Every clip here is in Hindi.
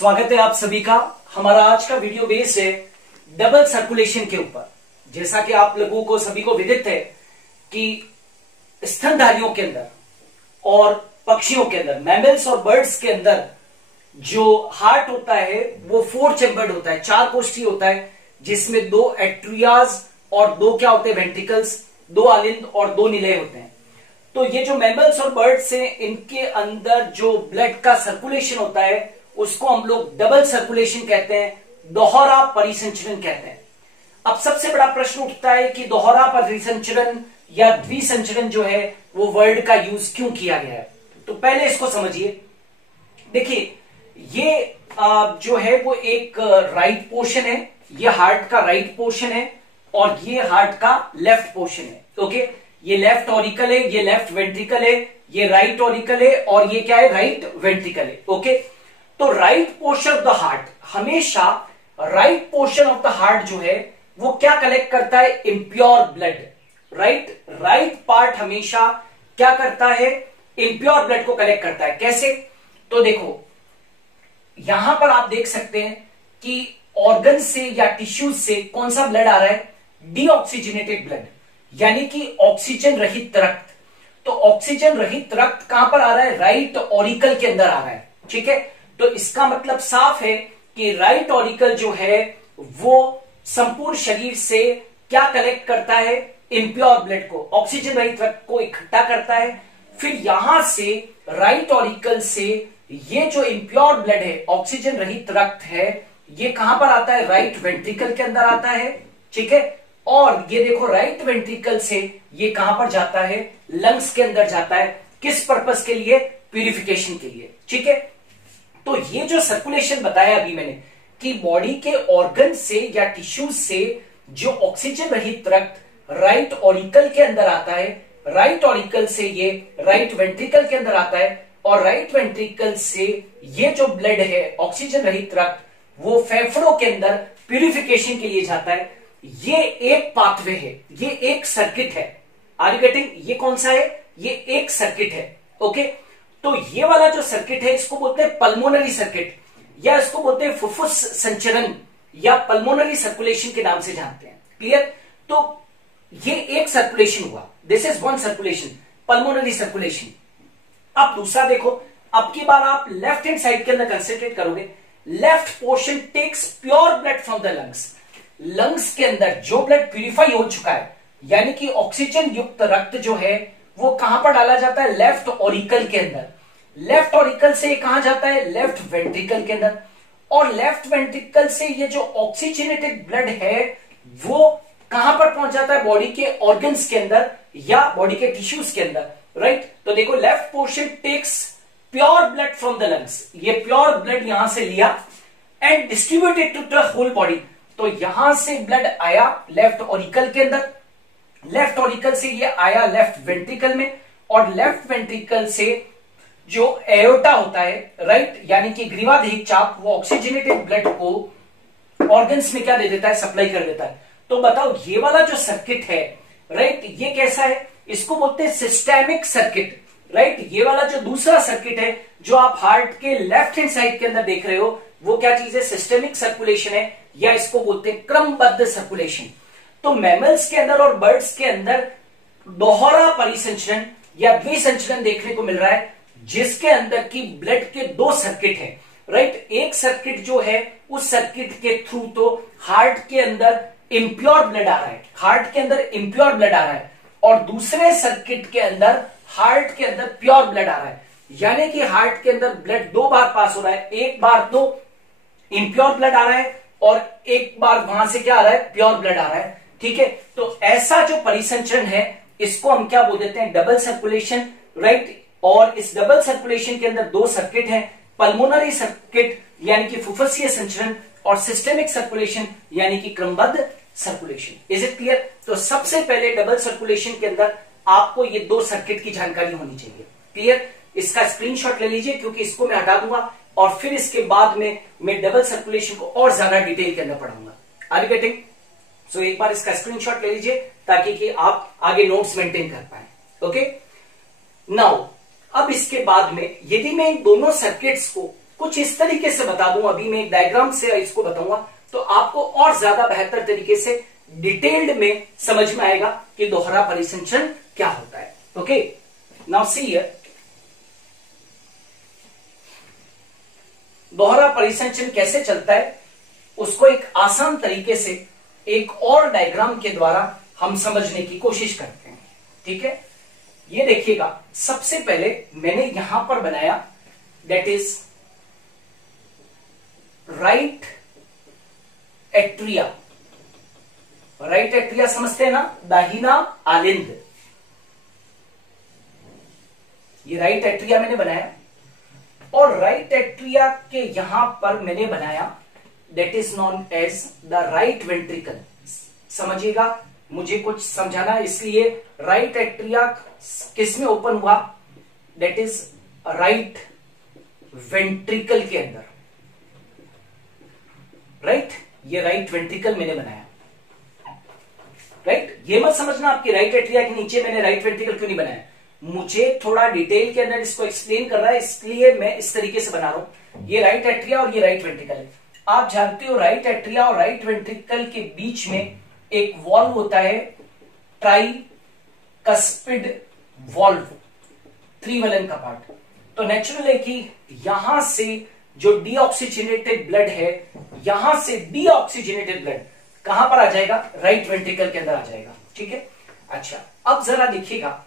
स्वागत है आप सभी का। हमारा आज का वीडियो बेस है डबल सर्कुलेशन के ऊपर। जैसा कि आप लोगों को सभी को विदित है कि स्तनधारियों के अंदर और पक्षियों के अंदर, मैमल्स और बर्ड्स के अंदर जो हार्ट होता है वो 4 चैम्बर्ड होता है, 4 कोष्ठी होता है, जिसमें 2 एट्रियाज और 2 क्या होते हैं, वेंट्रिकल्स, 2 आलिंद और 2 निलय होते हैं। तो ये जो मैमल्स और बर्ड्स हैं, इनके अंदर जो ब्लड का सर्कुलेशन होता है उसको हम लोग डबल सर्कुलेशन कहते हैं, दोहरा परिसंचरण कहते हैं। अब सबसे बड़ा प्रश्न उठता है कि दोहरा परिसंचरण या द्विसंचरण जो है वो वर्ड का यूज क्यों किया गया है। तो पहले इसको समझिए। देखिए, ये जो है वो एक राइट पोर्शन है, ये हार्ट का राइट पोर्शन है और ये हार्ट का लेफ्ट पोर्शन है। ओके, ये लेफ्ट ऑरिकल है, ये लेफ्ट वेंट्रिकल है, ये राइट ऑरिकल है और ये क्या है, राइट वेंट्रिकल है। ओके, तो right portion of the heart, हमेशा right portion of the heart जो है वो क्या कलेक्ट करता है, इम्प्योर ब्लड। राइट पार्ट हमेशा क्या करता है, इम्प्योर ब्लड को कलेक्ट करता है। कैसे? तो देखो, यहां पर आप देख सकते हैं कि ऑर्गन से या टिश्यूज से कौन सा ब्लड आ रहा है, डीऑक्सीजनेटेड ब्लड, यानी कि ऑक्सीजन रहित रक्त। तो ऑक्सीजन रहित रक्त कहां पर आ रहा है, राइट ऑरिकल के अंदर आ रहा है। ठीक है, तो इसका मतलब साफ है कि राइट ऑरिकल जो है वो संपूर्ण शरीर से क्या कलेक्ट करता है, इम्प्योर ब्लड को, ऑक्सीजन रहित रक्त को इकट्ठा करता है। फिर यहां से राइट ऑरिकल से ये जो इम्प्योर ब्लड है, ऑक्सीजन रहित रक्त है, ये कहां पर आता है, राइट वेंट्रिकल के अंदर आता है। ठीक है, और ये देखो राइट वेंट्रिकल से ये कहां पर जाता है, लंग्स के अंदर जाता है। किस पर्पस के लिए, प्यूरिफिकेशन के लिए। ठीक है, तो ये जो सर्कुलेशन बताया अभी मैंने कि बॉडी के ऑर्गन से या टिश्यूज से जो ऑक्सीजन रहित रक्त राइट ऑरिकल के अंदर आता है, राइट ऑरिकल से ये राइट वेंट्रिकल के अंदर आता है और राइट वेंट्रिकल से ये जो ब्लड है, ऑक्सीजन रहित रक्त, वो फेफड़ों के अंदर प्यूरिफिकेशन के लिए जाता है। ये एक पाथवे है, ये एक सर्किट है। Are you getting? ये कौन सा है, ये एक सर्किट है। ओके, तो ये वाला जो सर्किट है इसको बोलते हैं पल्मोनरी सर्किट, या इसको बोलते हैं फुफ्फुस संचरण या पल्मोनरी सर्कुलेशन के नाम से जानते हैं। क्लियर? तो ये एक सर्कुलेशन हुआ, this is one circulation, pulmonary circulation. अब दूसरा देखो, अब की बार आप लेफ्ट हैंड साइड के अंदर कंसेंट्रेट करोगे। Left portion takes pure blood from the lungs. Lungs के अंदर जो ब्लड प्यूरिफाई हो चुका है, यानी कि ऑक्सीजन युक्त रक्त जो है वो कहां पर डाला जाता है, लेफ्ट ऑरिकल के अंदर। लेफ्ट ऑरिकल से कहां जाता है, लेफ्ट वेंट्रिकल के अंदर। और लेफ्ट वेंट्रिकल से ये जो ऑक्सीजनेटेड ब्लड है वो कहां पर पहुंच जाता है, बॉडी के ऑर्गन्स के अंदर या बॉडी के टिश्यूज के अंदर। राइट, तो देखो, left portion takes pure blood from the lungs. ये प्योर ब्लड यहां से लिया and distributed to the whole body. तो यहां से ब्लड आया लेफ्ट ऑरिकल के अंदर, लेफ्ट ऑरिकल से ये आया लेफ्ट वेंट्रिकल में, और लेफ्ट वेंट्रिकल से जो एओर्टा होता है, राइट, यानी कि ग्रीवाधिक चाप, वो ऑक्सीजनेटेड ब्लड को ऑर्गन्स में क्या दे देता है, सप्लाई कर देता है। तो बताओ, ये वाला जो सर्किट है, राइट, ये कैसा है, इसको बोलते हैं सिस्टेमिक सर्किट। राइट, ये वाला जो दूसरा सर्किट है जो आप हार्ट के लेफ्ट हैंड साइड के अंदर देख रहे हो, वो क्या चीज है, सिस्टेमिक सर्कुलेशन है, या इसको बोलते हैं क्रमबद्ध सर्कुलेशन। तो मैमल्स के अंदर और बर्ड्स के अंदर दोहरा परिसंचरण या द्विसंचरण देखने को मिल रहा है, जिसके अंदर की ब्लड के 2 सर्किट है। राइट, एक सर्किट जो है उस सर्किट के थ्रू तो हार्ट के अंदर इम्प्योर ब्लड आ रहा है, हार्ट के अंदर इम्प्योर ब्लड आ रहा है, और दूसरे सर्किट के अंदर हार्ट के अंदर प्योर ब्लड आ रहा है। यानी कि हार्ट के अंदर ब्लड 2 बार पास हो रहा है, एक बार तो इम्प्योर ब्लड आ रहा है और एक बार वहां से क्या आ रहा है, प्योर ब्लड आ रहा है। ठीक है, तो ऐसा जो परिसंचरण है इसको हम क्या बोल देते हैं, डबल सर्कुलेशन। राइट, और इस डबल सर्कुलेशन के अंदर 2 सर्किट हैं, पल्मोनरी सर्किट यानी कि फुफ्फुसीय संचरण, और सिस्टेमिक सर्कुलेशन यानी कि क्रमबद्ध सर्कुलेशन। Is it clear? तो सबसे पहले डबल सर्कुलेशन के अंदर आपको ये 2 सर्किट की जानकारी होनी चाहिए। क्लियर? इसका स्क्रीनशॉट ले लीजिए, क्योंकि इसको मैं हटा दूंगा और फिर इसके बाद में मैं डबल सर्कुलेशन को और ज्यादा डिटेल के अंदर पढ़ाऊंगा। Are you getting? सो एक बार इसका स्क्रीनशॉट ले लीजिए ताकि कि आप आगे नोट्स मेंटेन कर पाए। ओके, नाउ अब इसके बाद में यदि मैं इन दोनों सर्किट्स को कुछ इस तरीके से बता दूं, अभी मैं एक डायग्राम से इसको बताऊंगा तो आपको और ज्यादा बेहतर तरीके से डिटेल्ड में समझ में आएगा कि दोहरा परिसंचरण क्या होता है। ओके, नाउ सी हियर, दोहरा परिसंचरण कैसे चलता है उसको एक आसान तरीके से एक और डायग्राम के द्वारा हम समझने की कोशिश करते हैं। ठीक है, ये देखिएगा, सबसे पहले मैंने यहां पर बनाया that is right atria. Right atria समझते हैं ना, दाहिना आलिंद। ये राइट एट्रिया मैंने बनाया और राइट एट्रिया के यहां पर मैंने बनाया that is known as the right ventricle. समझिएगा, मुझे कुछ समझाना है, इसलिए राइट एट्रिया किस में ओपन हुआ, दैट इज राइट वेंट्रिकल के अंदर। राइट, ये राइट वेंट्रिकल मैंने बनाया। राइट, ये मत समझना आपकी राइट एट्रिया के नीचे मैंने राइट वेंट्रिकल क्यों नहीं बनाया, मुझे थोड़ा डिटेल के अंदर इसको एक्सप्लेन कर रहा है, इसलिए मैं इस तरीके से बना रहा हूं। ये राइट एट्रिया और ये राइट वेंट्रिकल है। आप जानते हो राइट एट्रिया और राइट वेंट्रिकल के बीच में एक वॉल्व होता है, ट्राइकस्पिड वॉल्व, त्रिवलन का पार्ट। तो नेचुरल है कि यहां से जो डीऑक्सीजनेटेड ब्लड है, यहां से डीऑक्सीजनेटेड ब्लड कहां पर आ जाएगा, राइट वेंट्रिकल के अंदर आ जाएगा। ठीक है, अच्छा अब जरा देखिएगा,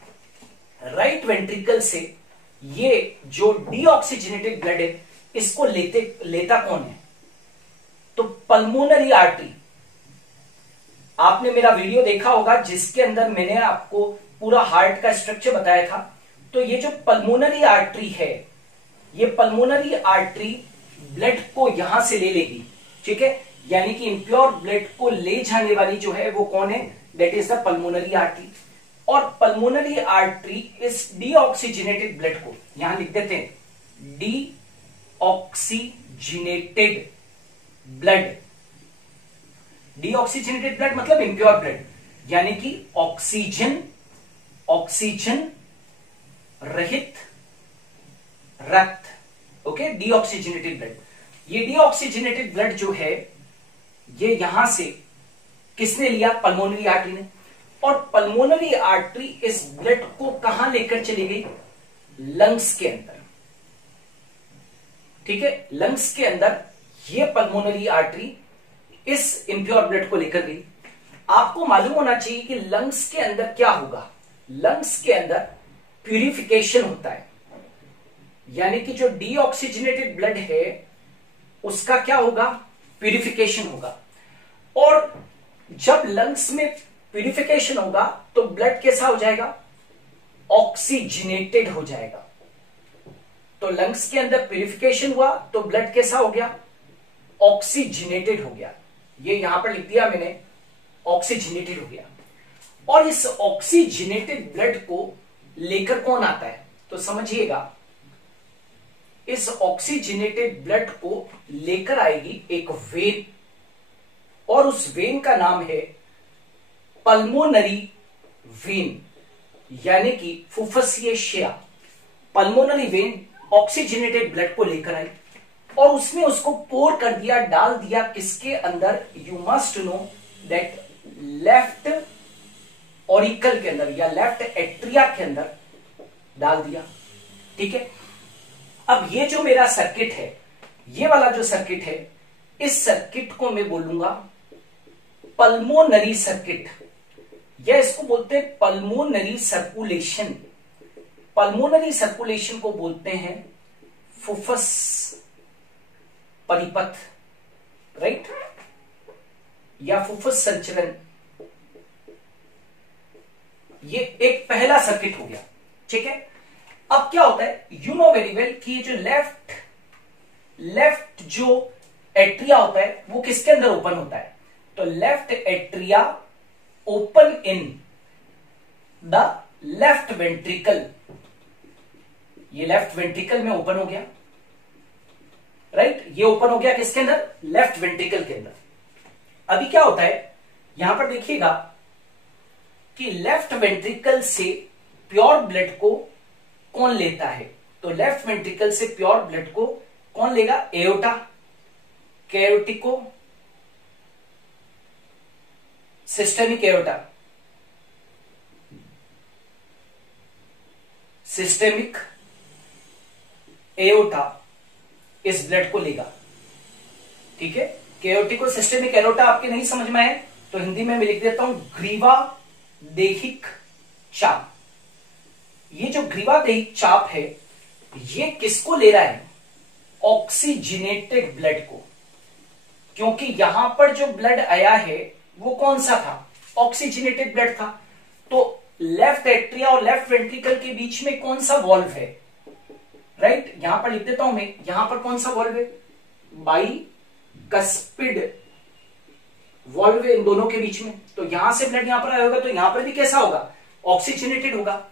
राइट वेंट्रिकल से ये जो डीऑक्सीजनेटेड ब्लड है इसको लेता कौन है, तो पल्मोनरी आर्टरी। आपने मेरा वीडियो देखा होगा जिसके अंदर मैंने आपको पूरा हार्ट का स्ट्रक्चर बताया था। तो ये जो पल्मोनरी आर्टरी है, ये पल्मोनरी आर्टरी ब्लड को यहां से ले लेगी। ठीक है, यानी कि इम्प्योर ब्लड को ले जाने वाली जो है वो कौन है, that is the pulmonary artery. और पल्मोनरी आर्टरी इस डीऑक्सीजनेटेड ब्लड को यहां लिख देते हैं, डीऑक्सीजनेटेड ब्लड। डीऑक्सीजनेटेड ब्लड मतलब इम्प्योर ब्लड, यानी कि ऑक्सीजन रहित रक्त। Okay, deoxygenated blood. ये डीऑक्सीजनेटेड ब्लड जो है ये यहां से किसने लिया, पल्मोनरी आर्टरी ने। और पल्मोनरी आर्टरी इस ब्लड को कहां लेकर चली गई, लंग्स के अंदर। ठीक है, लंग्स के अंदर ये पल्मोनरी आर्टरी इस इंप्योर ब्लड को लेकर गई। आपको मालूम होना चाहिए कि लंग्स के अंदर क्या होगा, लंग्स के अंदर प्यूरिफिकेशन होता है, यानी कि जो डीऑक्सीजनेटेड ब्लड है उसका क्या होगा, प्यूरिफिकेशन होगा। और जब लंग्स में प्यूरिफिकेशन होगा तो ब्लड कैसा हो जाएगा, ऑक्सीजनेटेड हो जाएगा। तो लंग्स के अंदर प्यूरिफिकेशन हुआ तो ब्लड कैसा हो गया, ऑक्सीजनेटेड हो गया। ये यहां पर लिख दिया मैंने, ऑक्सीजनेटेड हो गया। और इस ऑक्सीजनेटेड ब्लड को लेकर कौन आता है, तो समझिएगा, इस ऑक्सीजनेटेड ब्लड को लेकर आएगी एक वेन, और उस वेन का नाम है पल्मोनरी वेन, यानी कि फुफ्फुसीय शिरा। पल्मोनरी वेन ऑक्सीजनेटेड ब्लड को लेकर आई और उसने उसको पोर कर दिया, डाल दिया किसके अंदर, you must know that left auricle के अंदर या लेफ्ट एट्रिया के अंदर डाल दिया। ठीक है, अब ये जो मेरा सर्किट है, ये वाला जो सर्किट है, इस सर्किट को मैं बोलूंगा पल्मोनरी सर्किट, या इसको बोलते हैं पल्मोनरी सर्कुलेशन। पल्मोनरी सर्कुलेशन को बोलते हैं फुफ्फुस परिपथ, राइट, या फुफ्फुस संचरण। ये एक पहला सर्किट हो गया। ठीक है, अब क्या होता है, यू नो वेरी वेल कि ये जो लेफ्ट जो एट्रिया होता है वो किसके अंदर ओपन होता है, तो left atria open in the left ventricle. ये लेफ्ट वेंट्रिकल में ओपन हो गया, राइट, ये ओपन हो गया किसके अंदर, लेफ्ट वेंट्रिकल के अंदर। अभी क्या होता है, यहां पर देखिएगा कि लेफ्ट वेंट्रिकल से प्योर ब्लड को कौन लेता है, तो लेफ्ट वेंट्रिकल से प्योर ब्लड को कौन लेगा? Aorta, carotico systemic aorta, systemic aorta इस ब्लड को लेगा। ठीक है, कैरोटिको सिस्टेमिक एओर्टा आपके नहीं समझ में आए तो हिंदी में मैं लिख देता हूं ग्रीवा देहिक चाप। ये जो ग्रीवा देहिक चाप है ये किसको ले रहा है? ऑक्सीजनेटेड ब्लड को, क्योंकि यहां पर जो ब्लड आया है वो कौन सा था? ऑक्सीजनेटेड ब्लड था। तो लेफ्ट एट्रिया और लेफ्ट वेंट्रिकल के बीच में कौन सा वॉल्व है? राइट, यहां पर लिख देता हूं मैं, यहां पर कौन सा वॉल्व है? बाइकस्पिड वॉल्व है इन दोनों के बीच में। तो यहां से ब्लड यहां पर आया होगा तो यहां पर भी कैसा होगा? ऑक्सीजनेटेड होगा।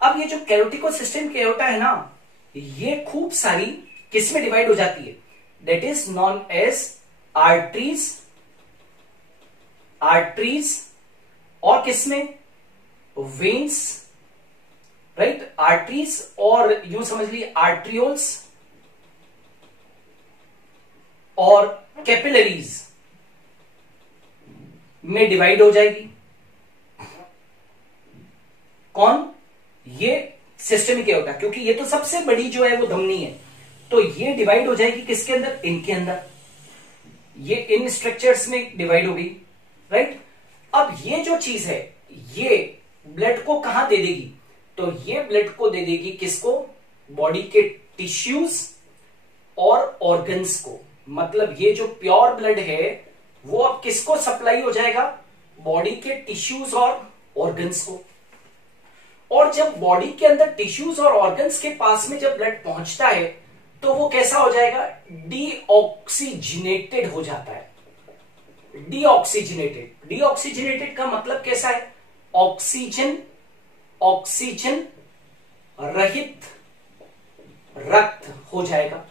अब ये जो कैरोटिको सिस्टम के एओर्टा है ना, ये खूब सारी किसमें डिवाइड हो जाती है? That is known as arteries, arteries और किसमें? वेन्स, राइट, आर्टरीज और यूं समझ लीजिए आर्ट्रियोल्स और कैपिलरीज में डिवाइड हो जाएगी। कौन? ये सिस्टमिक एओर्टा, क्योंकि ये तो सबसे बड़ी जो है वो धमनी है, तो ये डिवाइड हो जाएगी किसके अंदर? इनके अंदर। ये इन स्ट्रक्चर्स में डिवाइड हो गई, राइट। अब ये जो चीज है ये ब्लड को कहां दे देगी? तो ये ब्लड को दे देगी किसको? बॉडी के टिश्यूज और ऑर्गन्स को। मतलब ये जो प्योर ब्लड है वो अब किसको सप्लाई हो जाएगा? बॉडी के टिश्यूज और ऑर्गन्स को। और जब बॉडी के अंदर टिश्यूज और ऑर्गन्स के पास में जब ब्लड पहुंचता है तो वो कैसा हो जाएगा? डीऑक्सीजनेटेड हो जाता है। डीऑक्सीजनेटेड, डीऑक्सीजनेटेड का मतलब कैसा है? ऑक्सीजन, ऑक्सीजन रहित रक्त हो जाएगा।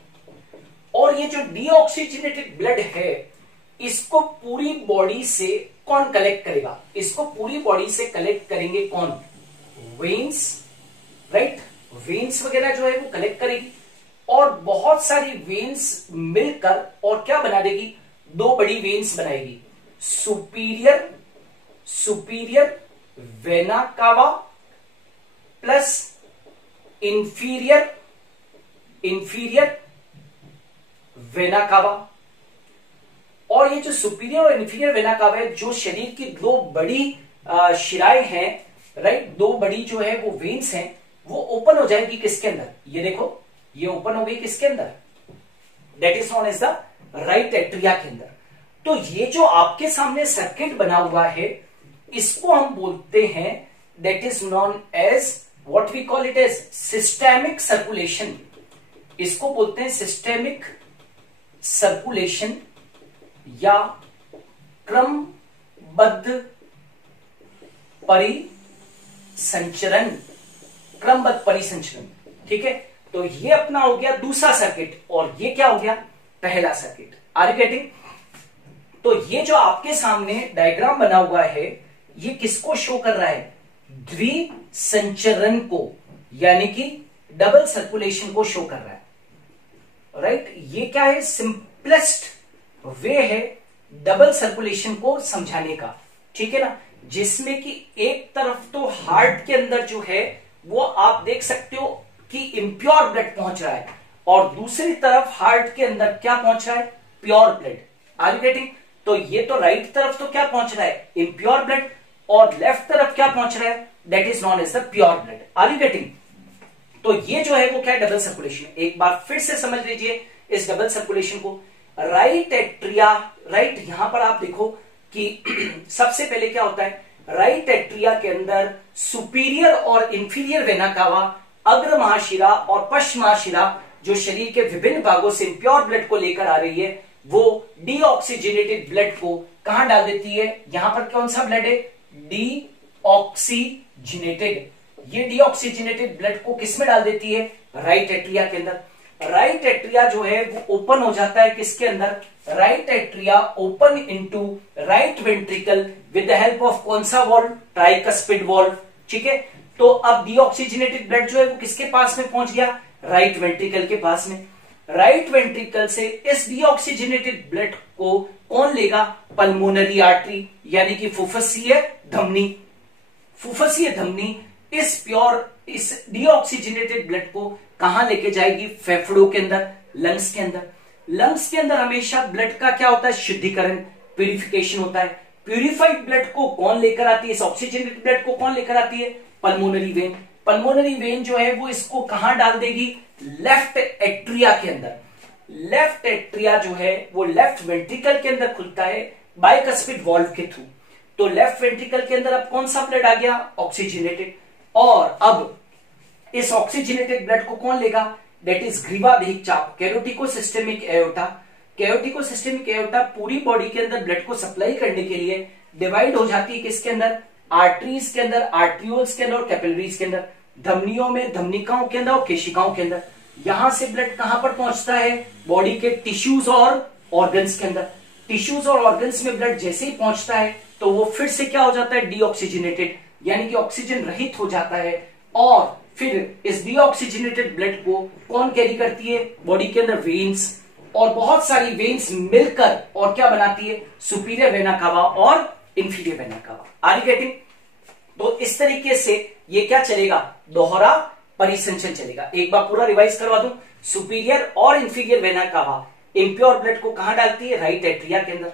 और ये जो डीऑक्सीजनेटेड ब्लड है इसको पूरी बॉडी से कौन कलेक्ट करेगा? इसको पूरी बॉडी से कलेक्ट करेंगे कौन? वेन्स, राइट, वेन्स वगैरह जो है वो कलेक्ट करेगी और बहुत सारी वेन्स मिलकर और क्या बना देगी? दो बड़ी वेन्स बनाएगी, सुपीरियर, सुपीरियर वेना कावा plus inferior, inferior vena cava. और ये जो सुपीरियर और इंफीरियर वेना कावा है जो शरीर की दो बड़ी शिराएं हैं, राइट, दो बड़ी जो है वो वेन्स हैं, वो ओपन हो जाएगी किसके अंदर? ये देखो, ये ओपन हो गई किसके अंदर? That is known as the right atria के अंदर। तो ये जो आपके सामने सर्किट बना हुआ है इसको हम बोलते हैं that is known as what we call it as systemic circulation. इसको बोलते हैं सिस्टेमिक सर्कुलेशन या क्रमबद्ध परिसंचरण, क्रमबद्ध परिसंचरण। ठीक है, तो ये अपना हो गया दूसरा सर्किट और ये क्या हो गया? पहला सर्किट। Are you getting? तो ये जो आपके सामने डायग्राम बना हुआ है ये किसको शो कर रहा है? द्विसंचरण को, यानी कि डबल सर्कुलेशन को शो कर रहा है, राइट। ये क्या है? सिंपलेस्ट वे है डबल सर्कुलेशन को समझाने का, ठीक है ना, जिसमें कि एक तरफ तो हार्ट के अंदर जो है वो आप देख सकते हो कि इम्प्योर ब्लड पहुंच रहा है और दूसरी तरफ हार्ट के अंदर क्या पहुंच रहा है? Pure blood. Are you getting? तो ये तो राइट तरफ तो क्या पहुंच रहा है? इम्प्योर ब्लड, और लेफ्ट तरफ क्या पहुंच रहा है? That is known as the pure blood. Are you getting? तो ये जो है वो क्या है? Double circulation. एक बार फिर से समझ लीजिए इस डबल सर्कुलेशन को। राइट एट्रिया, राइट, यहां पर आप देखो कि सबसे पहले क्या होता है? राइट एट्रिया के अंदर सुपीरियर और इंफीरियर वेना कावा, अग्र महाशिरा और पश्च महाशिरा जो शरीर के विभिन्न भागों से प्योर ब्लड को लेकर आ रही है वो डीऑक्सीजनेटेड ब्लड को कहां डाल देती है? यहां पर कौन सा ब्लड है? डीऑक्सीजनेटेड। ये डीऑक्सीजनेटेड ब्लड को किस में डाल देती है? राइट एट्रिया के अंदर। राइट एट्रिया जो है वो ओपन हो जाता है किसके अंदर? Right atria open into right ventricle with the help of कौन सा वॉल्व? Tricuspid valve. ठीक है, तो अब डीऑक्सीजनेटेड ब्लड जो है वो किसके पास में पहुंच गया? राइट वेंट्रिकल के पास में। राइट वेंट्रिकल से इस डीऑक्सीजनेटेड ब्लड को कौन लेगा? पल्मोनरी आर्टरी, यानी कि फुफ्फुसीय धमनी। फुफ्फुसीय धमनी इस डीऑक्सीजनेटेड ब्लड को कहां लेके जाएगी? फेफड़ों के अंदर, लंग्स के अंदर। लंग्स के अंदर हमेशा ब्लड का क्या होता है? शुद्धिकरण, प्यूरिफिकेशन होता है। प्यूरिफाइड ब्लड को कौन लेकर आती है? इस ऑक्सीजनेटेड ब्लड को कौन लेकर आती है? Pulmonary vein. पल्मोनरी वेन जो है वो इसको कहां डाल देगी? लेफ्ट एट्रिया के अंदर। लेफ्ट एट्रिया जो है वो लेफ्ट वेंट्रिकल के अंदर खुलता है बाइकस्पिड वाल्व के थ्रू। तो लेफ्ट वेंट्रिकल के अंदर अब कौन सा ब्लड आ गया? ऑक्सीजनेटेड। और अब इस ऑक्सीजनेटेड ब्लड को कौन लेगा? दैट इज ग्रीवादेहिक चाप, कैरोटिको-सिस्टेमिक एओर्टा। कैरोटिको-सिस्टेमिक एओर्टा पूरी बॉडी के अंदर ब्लड को सप्लाई करने के लिए डिवाइड हो जाती है किसके अंदर? आर्टरीज के अंदर, आर्ट्रियोल्स के अंदर और कैपिलरीज के अंदर। धमनियों में, धमनिकाओं के अंदर और केशिकाओं के अंदर। यहां से ब्लड कहां पर पहुंचता है? बॉडी के टिश्यूज और ऑर्गन्स के अंदर। टिश्यूज और ऑर्गन्स में ब्लड जैसे ही पहुंचता है तो वो फिर से क्या हो जाता है? डीऑक्सीजनेटेड, यानी कि ऑक्सीजन रहित हो जाता है। और फिर इस डीऑक्सीजनेटेड ब्लड को कौन कैरी करती है? बॉडी के अंदर वेन्स, और बहुत सारी वेन्स मिलकर और क्या बनाती है? सुपीरियर वेना कावा और inferior vena cava. Are you getting? तो इस तरीके से ये क्या चलेगा? दोहरा परिसंचन चलेगा। एक बार पूरा रिवाइज करवा दूं। सुपीरियर और इंफीरियर वेना कावा इंप्योर ब्लड को कहां डालती है? राइट एट्रिया के अंदर।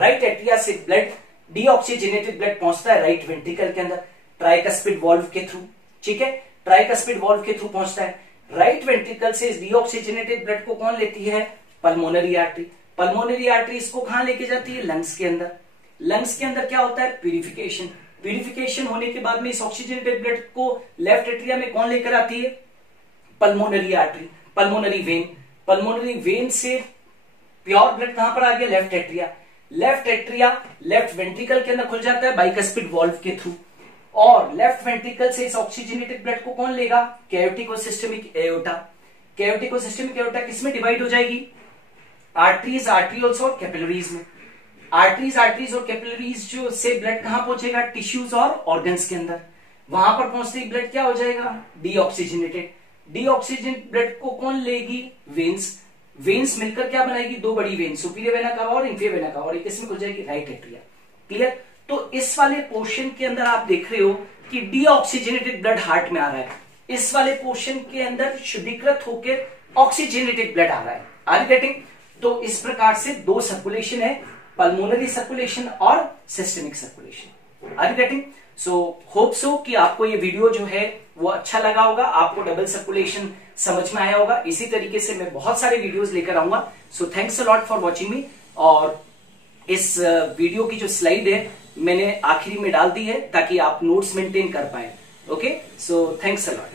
राइट एट्रिया से ब्लड, डीऑक्सीजनेटेड ब्लड पहुंचता है राइट वेंट्रिकल के अंदर ट्राइकस्पिड वाल्व के थ्रू। ठीक है, ट्राइकस्पिड वाल्व के थ्रू पहुंचता है। राइट वेंट्रिकल से इस डीऑक्सीजनेटेड ब्लड को कौन लेती है? Pulmonary artery. पल्मोनरी आर्टरी इसको कहां लेके जाती है? लंग्स के अंदर। लंग्स के अंदर क्या होता है? प्यूरिफिकेशन। प्यूरिफिकेशन होने के बाद में इस ऑक्सीजनेटेड ब्लड को लेफ्ट एट्रिया में कौन लेकर आती है? Pulmonary artery, pulmonary vein. Pulmonary vein से प्योर ब्लड कहां पर आ गया? Left atria. Left atria left ventricle के अंदर खुल जाता है बाइकस्पिड वाल्व के थ्रू। और लेफ्ट वेंट्रिकल से इस ऑक्सीजनेटेड ब्लड को कौन लेगा? कैरोटिको-सिस्टेमिक एओर्टा। कैरोटिको-सिस्टेमिक एओर्टा किसमें डिवाइड हो जाएगी? आर्टरीज, आर्ट्रियोल्स और कैपिलरीज में। आर्टरीज और कैपिलरीज जो से ब्लड कहां पहुंचेगा? टिश्यूज और ऑर्गन्स के अंदर। वहां पर पहुंचते ही ब्लड क्या हो जाएगा? डीऑक्सीजनेटेड। डीऑक्सीजनेटेड ब्लड को कौन लेगी? वेन्स। वेन्स मिलकर क्या बनाएगी? दो बड़ी वेन, सुपीरियर वेना कावा और इंफीरियर वेना कावा, और एक इसमें खुल जाएगी राइट एट्रिया। क्लियर? तो इस वाले पोर्शन के अंदर आप देख रहे हो कि डीऑक्सीजनेटेड ब्लड हार्ट में आ रहा है। इस वाले पोर्शन के अंदर शुद्धिकृत होकर ऑक्सीजनेटेड ब्लड आ रहा है। Are you getting? तो इस प्रकार से दो सर्कुलेशन है, पल्मोनरी सर्कुलेशन और systemic circulation. Are you getting? So hope so कि आपको ये वीडियो जो है वो अच्छा लगा होगा, आपको डबल सर्कुलेशन समझ में आया होगा। इसी तरीके से मैं बहुत सारे वीडियोस लेकर आऊंगा। So thanks a lot for watching मी। और इस वीडियो की जो स्लाइड है मैंने आखिरी में डाल दी है ताकि आप नोट्स मेंटेन कर पाए। Okay, so thanks a lot.